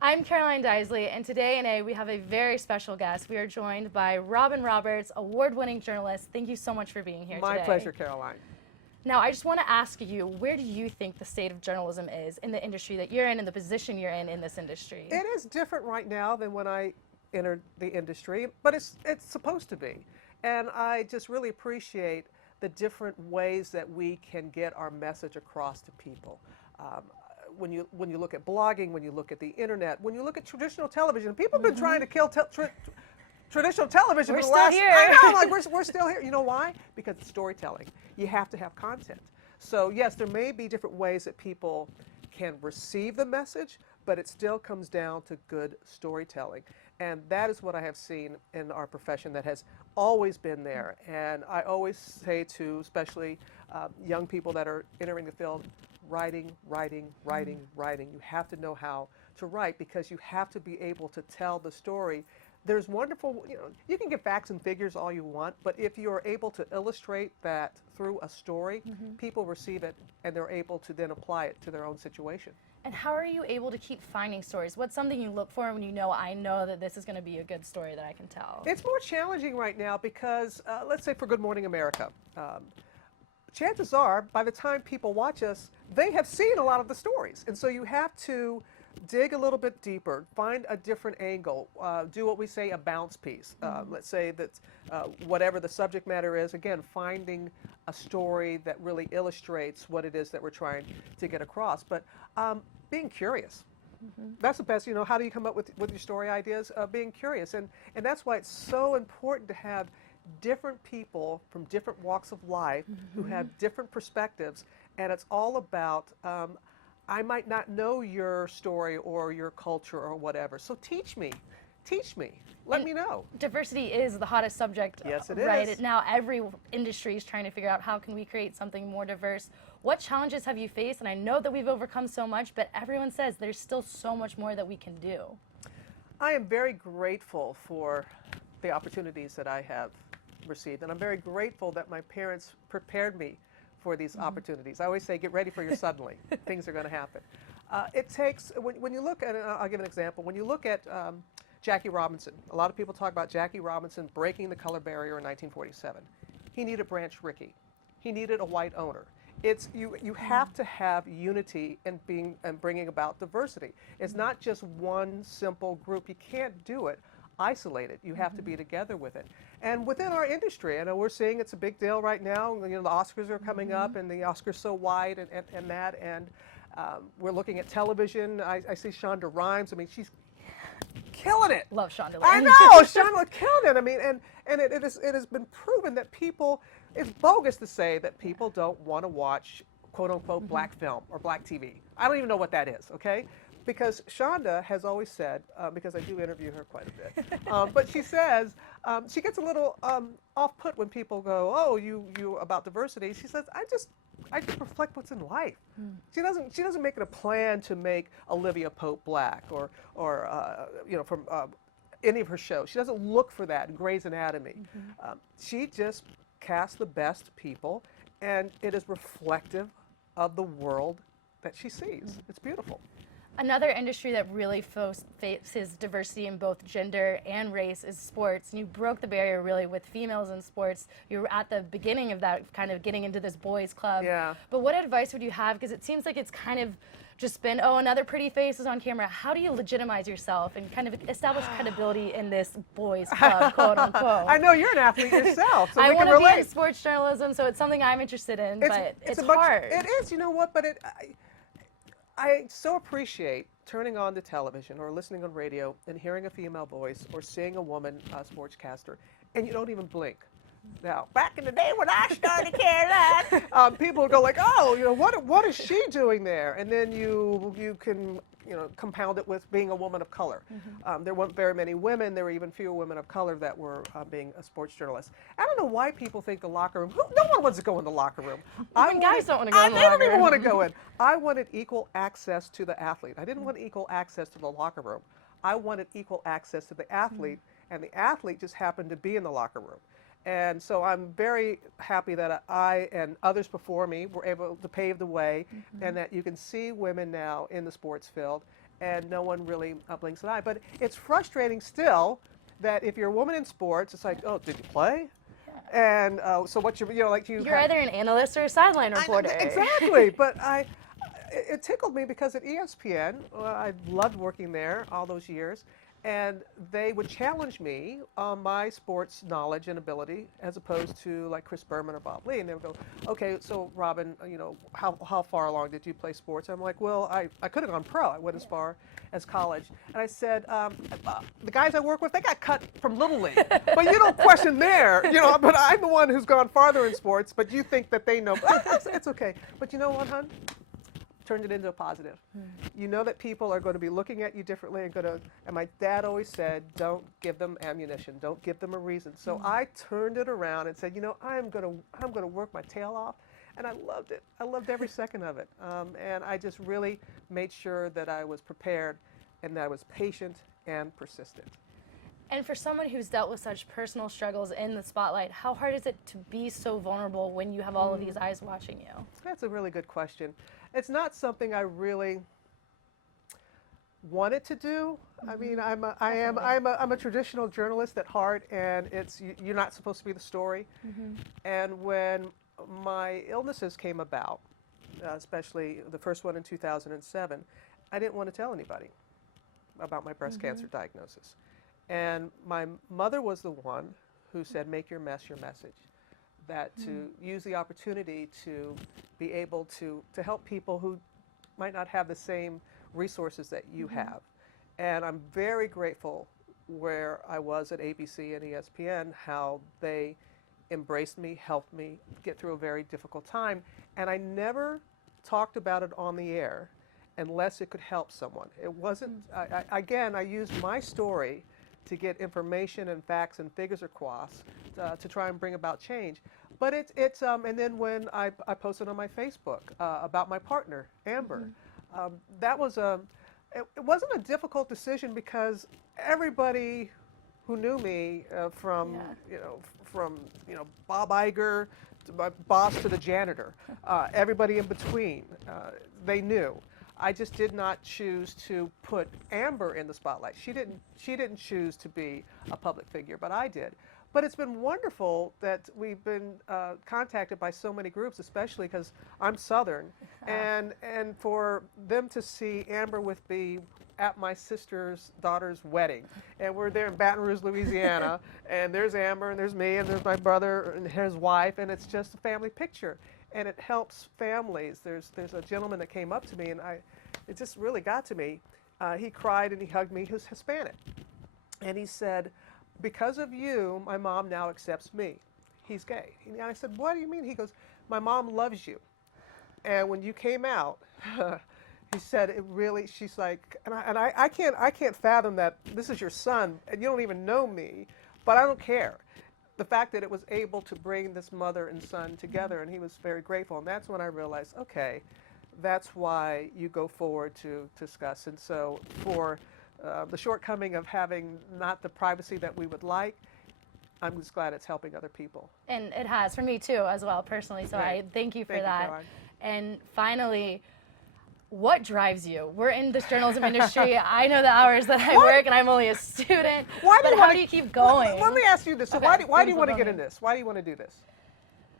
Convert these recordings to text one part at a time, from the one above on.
I'm Caroline Deisley, and today in A, we have a very special guest. We are joined by Robin Roberts, award-winning journalist. Thank you so much for being here My today. pleasure, Caroline. Now, I just want to ask you, where do you think the state of journalism is in the industry that you're in and the position you're in this industry? It is different right now than when I entered the industry, but it's supposed to be. And I just really appreciate the different ways that we can get our message across to people. Um, when you look at blogging, when you look at the internet, when you look at traditional television, people have been trying to kill traditional television We're for the still last. here. I know, like we're still here. You know why? Because it's storytelling. You have to have content. So yes, there may be different ways that people can receive the message, but it still comes down to good storytelling. And that is what I have seen in our profession that has always been there. And I always say to especially young people that are entering the field, writing, writing, writing, writing. You have to know how to write because you have to be able to tell the story. There's wonderful, you can get facts and figures all you want, but if you're able to illustrate that through a story, people receive it and they're able to then apply it to their own situation. And how are you able to keep finding stories? What's something you look for when you know, I know that this is going to be a good story that I can tell? It's more challenging right now because, let's say for Good Morning America, chances are by the time people watch us, they have seen a lot of the stories. And so you have to dig a little bit deeper, find a different angle, do what we say a bounce piece. Let's say that whatever the subject matter is, again, finding a story that really illustrates what it is that we're trying to get across. But being curious. That's the best, how do you come up with your story ideas? Being curious. And that's why it's so important to have different people from different walks of life who have different perspectives. And it's all about, I might not know your story or your culture or whatever. So teach me. Let me know. Diversity is the hottest subject. Yes, it right is. now. Every industry is trying to figure out how can we create something more diverse. What challenges have you faced? And I know that we've overcome so much, but everyone says there's still so much more that we can do. I am very grateful for the opportunities that I have received, and I'm very grateful that my parents prepared me for these opportunities. I always say, get ready for your suddenly. Things are going to happen. It takes, when you look at, I'll give an example, when you look at Jackie Robinson, a lot of people talk about Jackie Robinson breaking the color barrier in 1947. He needed Branch Rickey. He needed a white owner. It's you have to have unity and bringing about diversity. It's not just one simple group. You can't do it isolated. You have to be together with it. And within our industry, I know we're seeing it's a big deal right now. The Oscars are coming up, and the Oscars so wide and that. And we're looking at television. I see Shonda Rhimes. I mean, she's killing it. Love Shonda. I know, Shonda killing it. I mean, and it has been proven that people, it's bogus to say that people don't want to watch quote unquote black film or black TV. I don't even know what that is, okay? Because Shonda has always said, because I do interview her quite a bit, but she says, she gets a little off-put when people go, oh, you about diversity. She says, I just reflect what's in life. She doesn't make it a plan to make Olivia Pope black or from any of her shows. She doesn't look for that in Grey's Anatomy. She just casts the best people, and it is reflective of the world that she sees. It's beautiful. Another industry that really faces diversity in both gender and race is sports. And you broke the barrier really with females in sports. You were at the beginning of that, kind of getting into this boys club. Yeah. But what advice would you have? Because it seems like it's kind of just been, oh, another pretty face is on camera. How do you legitimize yourself and kind of establish credibility in this boys club, quote unquote? I know you're an athlete yourself, so I we can want to be relate. in sports journalism, so it's something I'm interested in, but it's hard. It is, you know what, but I so appreciate turning on the television or listening on radio and hearing a female voice or seeing a woman sportscaster, and you don't even blink. Now, back in the day when I started Caroline, people would go like, oh, what is she doing there? And then you can compound it with being a woman of color. There weren't very many women. There were even fewer women of color that were being a sports journalist. I don't know why people think the locker room. No one wants to go in the locker room. Guys don't want to go in the locker room. I don't even want to go in. I wanted equal access to the athlete. I didn't want equal access to the locker room. I wanted equal access to the athlete, and the athlete just happened to be in the locker room. And so I'm very happy that I and others before me were able to pave the way, and that you can see women now in the sports field. and no one really blinks an eye. But it's frustrating still that if you're a woman in sports, it's like, oh, did you play? And so what you're like you. You're either an analyst or a sideline reporter. Exactly, but it tickled me because at ESPN, I loved working there all those years, and they would challenge me on my sports knowledge and ability as opposed to like Chris Berman or Bob Lee. And they would go, okay, so Robin, how far along did you play sports? I'm like, well, I could have gone pro. I went as far as college. And I said, the guys I work with, they got cut from Little League. But you don't question there, but I'm the one who's gone farther in sports, but you think that they know. It's okay. But you know what, hon? Turned it into a positive. You know that people are going to be looking at you differently and my dad always said, don't give them ammunition, don't give them a reason. So I turned it around and said, I'm going to work my tail off, and I loved it. I loved every second of it. And I just really made sure that I was prepared and that I was patient and persistent. And for someone who's dealt with such personal struggles in the spotlight, how hard is it to be so vulnerable when you have all of these eyes watching you? That's a really good question. It's not something I really wanted to do. I mean, I'm a traditional journalist at heart, and you're not supposed to be the story. And when my illnesses came about, especially the first one in 2007, I didn't want to tell anybody about my breast cancer diagnosis. And my mother was the one who said, make your mess your message. That to use the opportunity to be able to help people who might not have the same resources that you have. And I'm very grateful where I was at ABC and ESPN, how they embraced me, helped me get through a very difficult time. And I never talked about it on the air unless it could help someone. It wasn't, I used my story to get information and facts and figures across to try and bring about change. But and then when I posted on my Facebook about my partner, Amber, that was it wasn't a difficult decision because everybody who knew me from Bob Iger, to my boss to the janitor, everybody in between, they knew. I just did not choose to put Amber in the spotlight. She didn't choose to be a public figure, but I did. But it's been wonderful that we've been contacted by so many groups, especially because I'm Southern, and for them to see Amber with me at my sister's daughter's wedding, and we're there in Baton Rouge, Louisiana, and there's Amber, and there's me, and there's my brother and his wife, and it's just a family picture. And it helps families. There's a gentleman that came up to me, and it just really got to me. He cried and he hugged me. He was Hispanic. And he said, because of you, my mom now accepts me. He's gay. And I said, what do you mean? He goes, my mom loves you. And when you came out, he said, it really, she's like, and I can't fathom that this is your son, and you don't even know me, but I don't care. The fact that it was able to bring this mother and son together, and he was very grateful. And that's when I realized, okay, that's why you go forward to discuss. And so for the shortcoming of having not the privacy that we would like, I'm just glad it's helping other people. And it has for me too, as well, personally. So I thank you for that. Caroline. And finally, what drives you? We're in this journalism industry. I know the hours that I work, and I'm only a student. How do you keep going? Let me ask you this. So why do you want to get in this? Why do you want to do this?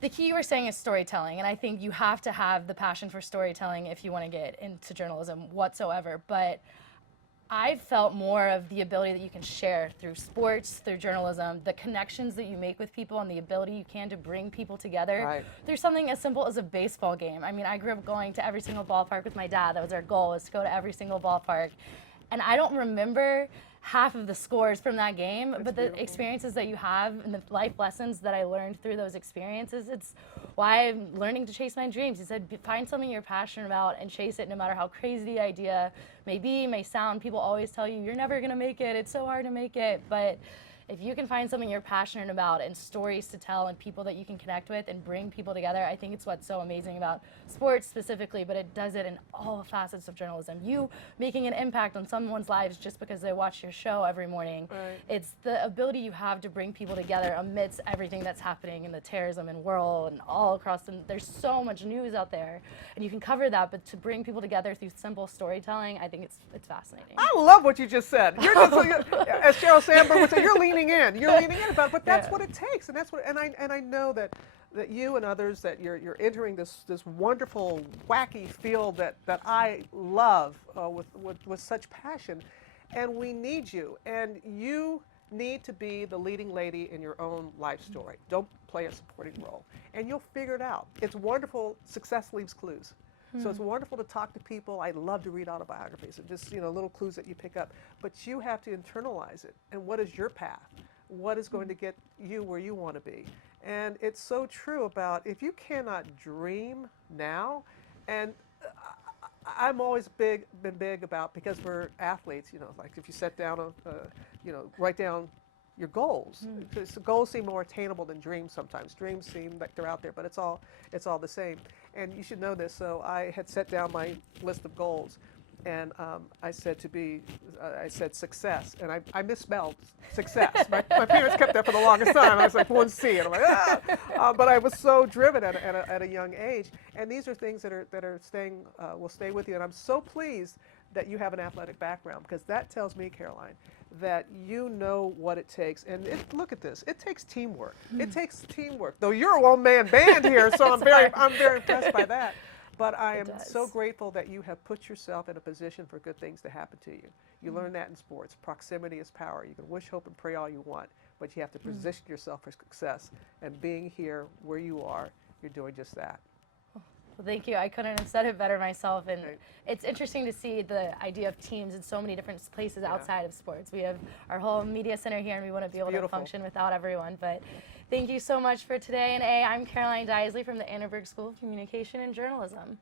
The key you were saying is storytelling, and I think you have to have the passion for storytelling if you want to get into journalism whatsoever. But I felt more of the ability that you can share through sports, through journalism, the connections that you make with people, and the ability you can to bring people together through something as simple as a baseball game. I mean, I grew up going to every single ballpark with my dad. That was our goal, was to go to every single ballpark. And I don't remember half of the scores from that game, but the experiences that you have and the life lessons that I learned through those experiences, it's why I'm learning to chase my dreams. He said, find something you're passionate about and chase it no matter how crazy the idea may be, may sound. People always tell you, you're never gonna make it, it's so hard to make it, but if you can find something you're passionate about and stories to tell and people that you can connect with and bring people together, I think it's what's so amazing about sports specifically, but it does it in all facets of journalism. You making an impact on someone's lives just because they watch your show every morning. Right. It's the ability you have to bring people together amidst everything that's happening in the terrorism and world and all across there's so much news out there, and you can cover that, but to bring people together through simple storytelling, I think it's fascinating. I love what you just said. You're just, as Sheryl Sandberg would say, you're leaning in. You're leaning in about, but that's what it takes, and that's what. And I know that you and others that you're entering this wonderful, wacky field that I love with such passion, and we need you, and you need to be the leading lady in your own life story. Don't play a supporting role, and you'll figure it out. It's wonderful. Success leaves clues. So it's wonderful to talk to people. I love to read autobiographies and just little clues that you pick up. But you have to internalize it. And what is your path? What is going to get you where you want to be? And it's so true about if you cannot dream now, and I'm always been big about, because we're athletes, like if you set down write down your goals. Because goals seem more attainable than dreams sometimes. Dreams seem like they're out there, but it's all the same. And you should know this. So I had set down my list of goals, and I said success, and I misspelled success. My parents kept that for the longest time. I was like, one C, and I'm like, but I was so driven at a young age. And these are things that are staying, will stay with you. And I'm so pleased that you have an athletic background, because that tells me, Caroline, that you know what it takes. And look at this, it takes teamwork. It takes teamwork. Though you're a one-man band here, so I'm very impressed by that. But I am so grateful that you have put yourself in a position for good things to happen to you. You learn that in sports. Proximity is power. You can wish, hope, and pray all you want, but you have to position yourself for success. And being here where you are, you're doing just that. Well, thank you. I couldn't have said it better myself. And it's interesting to see the idea of teams in so many different places outside of sports. We have our whole media center here, and we wouldn't be able to function without everyone. But thank you so much for today. And I'm Caroline Deisley from the Annenberg School of Communication and Journalism.